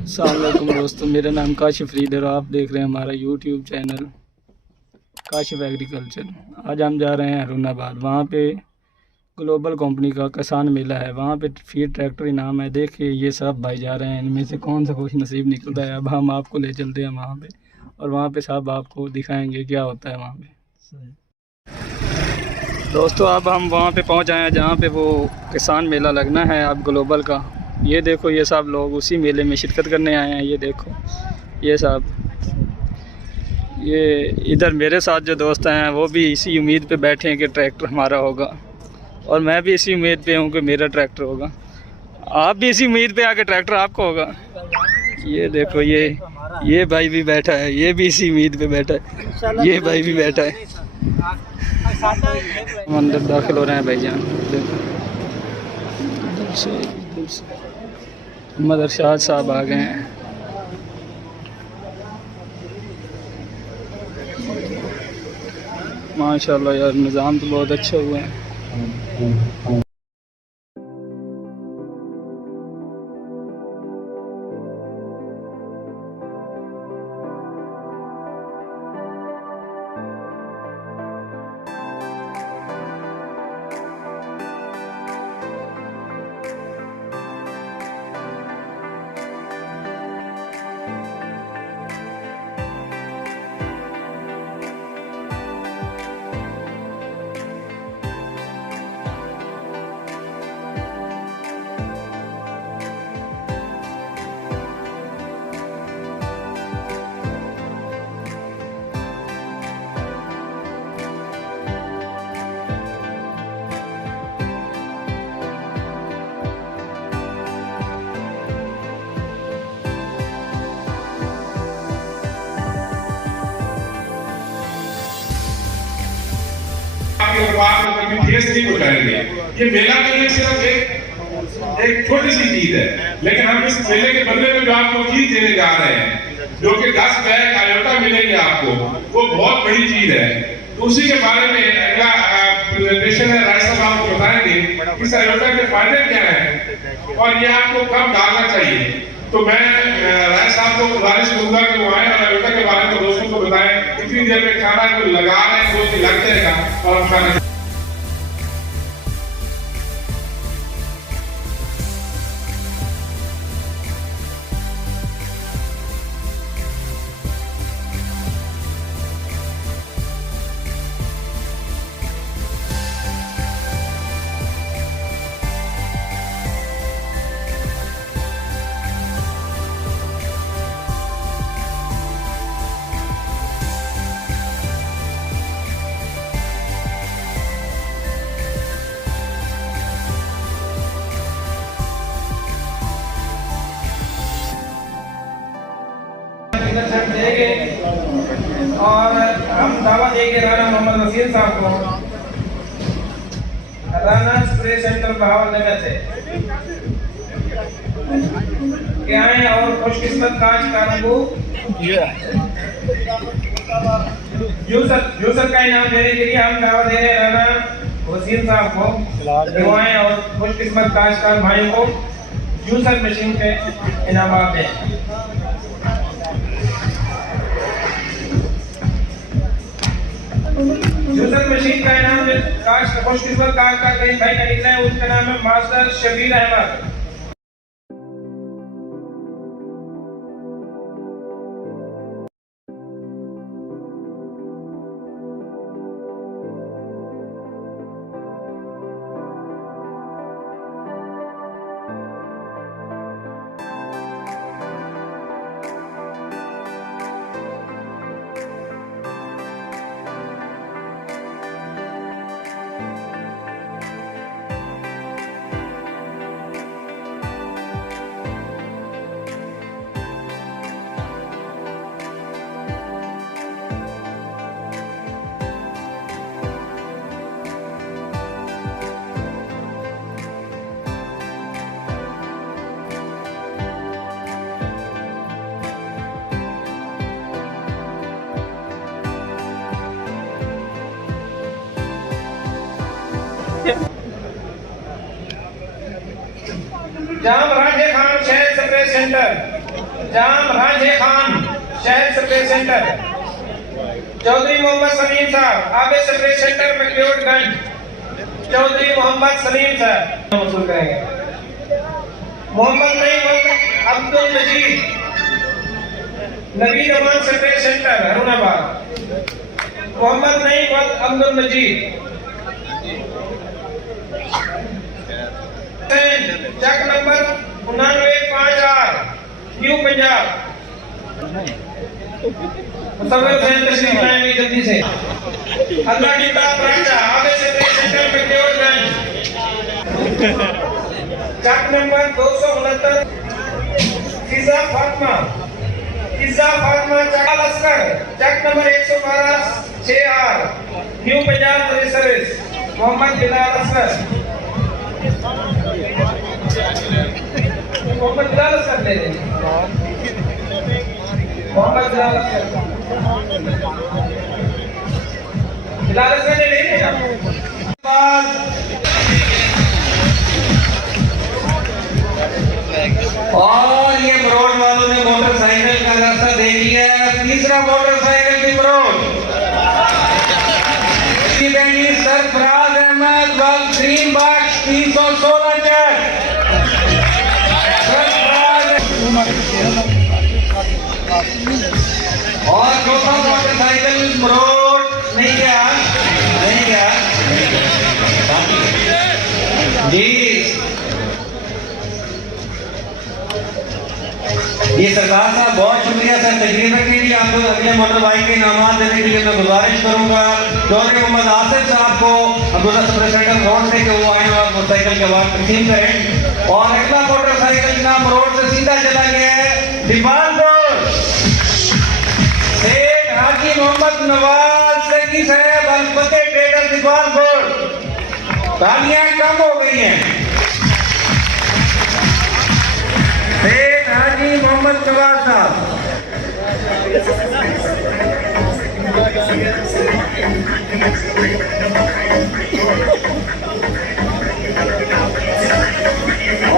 अस्सलाम वालेकुम दोस्तों, मेरा नाम काशिफ रीडर, आप देख रहे हैं हमारा यूट्यूब चैनल काशिफ एग्रीकल्चर। आज हम जा रहे हैं हरूनाबाद। वहाँ पे ग्लोबल कंपनी का किसान मेला है। वहाँ पे फीड ट्रैक्टर इनाम है। देखिए ये सब भाई जा रहे हैं, इनमें से कौन सा खुश नसीब निकलता है। अब हम आपको ले चलते हैं वहाँ पे, और वहाँ पे सब आपको दिखाएंगे क्या होता है वहाँ पे। दोस्तों अब हम वहाँ पे पहुँच आए हैं जहाँ पे वो किसान मेला लगना है अब ग्लोबल का। ये देखो ये सब लोग उसी मेले में शिरकत करने आए हैं। ये देखो ये सब, ये इधर मेरे साथ जो दोस्त हैं वो भी इसी उम्मीद पे बैठे हैं कि ट्रैक्टर हमारा होगा, और मैं भी इसी उम्मीद पे हूँ कि मेरा ट्रैक्टर होगा। आप भी इसी उम्मीद पे आके ट्रैक्टर आपको होगा। ये देखो ये भाई भी बैठा है, ये भी इसी उम्मीद पे बैठा है, ये भाई भी बैठा है। हम अंदर दाखिल हो रहे हैं भाईजान। मोहम्मद अरशाद साहब आ गए हैं। माशाल्लाह यार, निज़ाम तो बहुत अच्छा हुआ है। ठेस नहीं पहुंचाएंगे। ये मेला के लिए सिर्फ एक छोटी सी चीज है, लेकिन हम इस मेले के बदले में जो आपको चीज देने जा रहे हैं, जो कि 10 बैग आयोटा मिलेंगे आपको, वो बहुत बड़ी चीज है। तो उसी के बारे में अगला प्रेजेंटेशन है, राय साहब आपको बताएंगे इस आयोटा के फायदे क्या हैं और ये आपको कब डालना चाहिए। तो मैं राय साहब को गुजारिश करूंगा कि वो आए और आयोटा के बारे में दोस्तों को बताएं। इतनी देर में खाना जो लगा रहे हैं वो लग जाएगा और हम खाना। और हम दावा देंगे राना मोहम्मद वसीम साहब को, राना स्प्रे सेंटर बहावलनगर से के आए और खुशकिस्मत काश्तकारों को जूसर का इनाम देने के लिए हम दावा दे रहे हैं राना वसीम साहब को, जो आए और खुशकिस्मत काश्तकार भाइयों को जूसर मशीन पे इनाम दें। जूसर मशीन का इनाम खुशकिस्मत काश्तकार भाई का निकला है, उसका नाम है मास्टर शबीर अहमद। जहां राजे खान शहर स्प्रे सेंटर सेंटर, जाम राजे खान शहर स्प्रे सेंटर, चौधरी मोहम्मद सलीम साहब आबे स्प्रे सेंटर मैक्लोडगंज, चौधरी मोहम्मद सलीम साहब वसूल करेंगे। मोहम्मद नईम अब्दुल मजीद नवीद अमान स्प्रे सेंटर हरुणाबाद, मोहम्मद नईम अब्दुल मजीद check number 9958 new Punjab. मुसव्विर Hussain तशरीफ लाएंगे जल्दी से। अल्लाह की ताब राजा आबे से सेंटर पे केवलगंज। चेक नंबर 269 फिजा फातिमा चाकल अस्कर, चेक number 112 6R new Punjab police service, Mohammad Bilal Asghar. Mohammad Bilal Asghar ले लें, मोहम्मद बिलाल असगर ले लेंगे। और ये मरोड़ वालों ने मोटरसाइकिल का रास्ता दे दिया है। तीसरा मोटरसाइकिल की मरोड़ Sarfaraz Ahmed green box 316 check. और चौथा मोटरसाइकिल मरोड़ नहीं गया जी। ये सरदार साहब बहुत शुक्रिया सर तकरीर रखने के लिए। आपको अगले मोटर बाइक के इनाम देने के लिए मैं गुजारिश करूंगा चौधरी मोहम्मद आसिफ साहब को अब्दुल्ला सुपर सेंटर रोड से कि वो आए और मोटरसाइकिल के बाद तकसीम करें। और अगला मोटरसाइकिल जनाब रोड से सीधा चला गया है दीवानपुर शेख हाजी मोहम्मद नवाज सैकी साहब अलफते ट्रेडर दीवानपुर। तालियां कम हो गई हैं। शेख हाजी मोहम्मद नवाज साहब।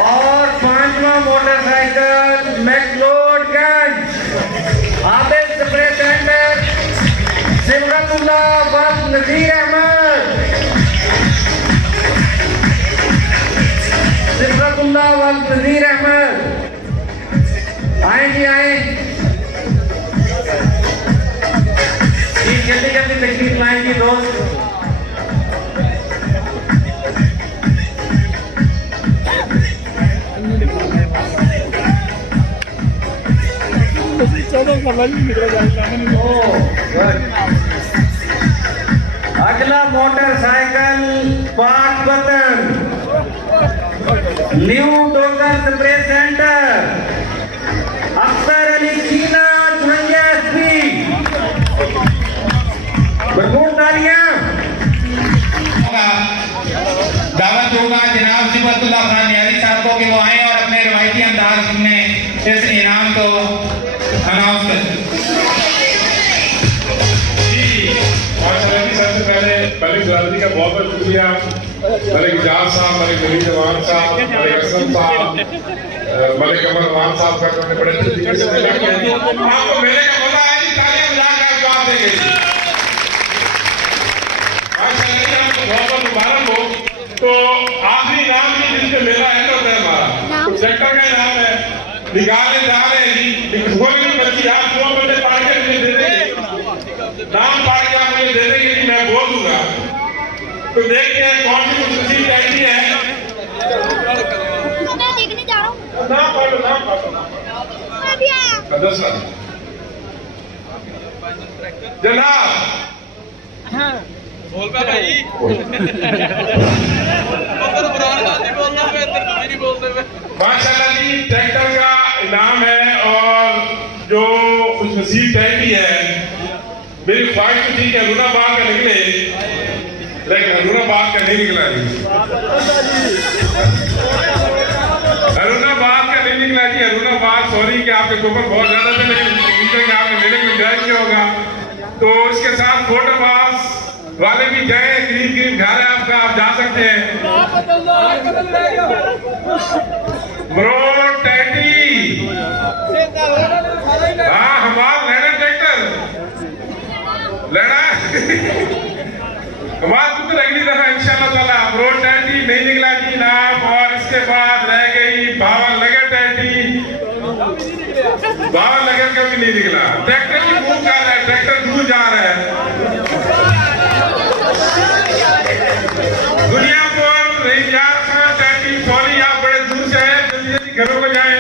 और पांचवा motorcycle McLeodganj Abid spray centre सिमरतुल्लाह वक्त नजीर अहमद, सिमरतुल्लाह वक्त नजीर अहमद। आए जी आए जल्दी जल्दी तकलीफ लाएंगे दोस्त। अगला मोटरसाइकिल पाक button new Dogar spray centre Akhtar Ali चीना 56 भरपूर तालियां। दावत होगा जनाब सिफतुल्लाह खान न्यारी साहब को कि वो आए और अपने रवायती अंदाज में इस इनाम को अनाउंस करें। सबसे पहले मलिक जलालुद्दीन का बहुत बहुत शुक्रिया। मलिक इजाज साहब, मलिक नवीद अमान साहब, मलिक असलम साहब, मलिक अमर अमान साहब का उन्होंने बड़े तरीके से मिला किया। आपको मेले का मजा आया जी, तालियां बजाकर जवाब देंगे जी। माशाअल्लाह आपको बहुत बहुत मुबारक हो। तो आखिरी नाम की जिससे मेला एंड होता है हमारा तो सेक्टर का नाम है निकालने जा रहे हैं जी। कोई भी बच्ची आप 2 बंदे पढ़ के मुझे दे देंगे, नाम पढ़ के आप मुझे दे देंगे कि मैं बोल दूंगा। तो देखते हैं कौन सी खुशनसीब कैसी है। मैं देखने जा रहा हूँ। नाम पढ़ लो। मैं भी आया। जनाब बोल पे भाई माशाल्लाह जी ट्रैक्टर का इनाम है। और जो खुशनसीब टैक्सी है, मेरी ख्वाहिश थी कि अरुणाबाद का निकले, लेकिन अरुणाबाद का नहीं निकला जी। अरुणाबाद का नहीं निकला जी। अरुणाबाद सॉरी कि आपके ऊपर बहुत ज्यादा थे, लेकिन उम्मीद है आपने मेले में एंजॉय किया होगा। तो इसके साथ फोटो पास वाले भी गए, करीब घर है आपका, आप जा सकते हैं। मरोड़ टैटी बाद फिर अगली दफा इंशाल्लाह ताला रोड टैंटी नहीं निकला जी नाम, और इसके बाद रह गई भावन लगर टैंटी, भावन लगर का भी नहीं निकला। ट्रैक्टर भी मूव कर रहा है, ट्रैक्टर दूर जा रहा है। दुनिया को नहीं यार, टैंटी फौली, आप बड़े दूर से है, जल्दी जल्दी घरों को जाए।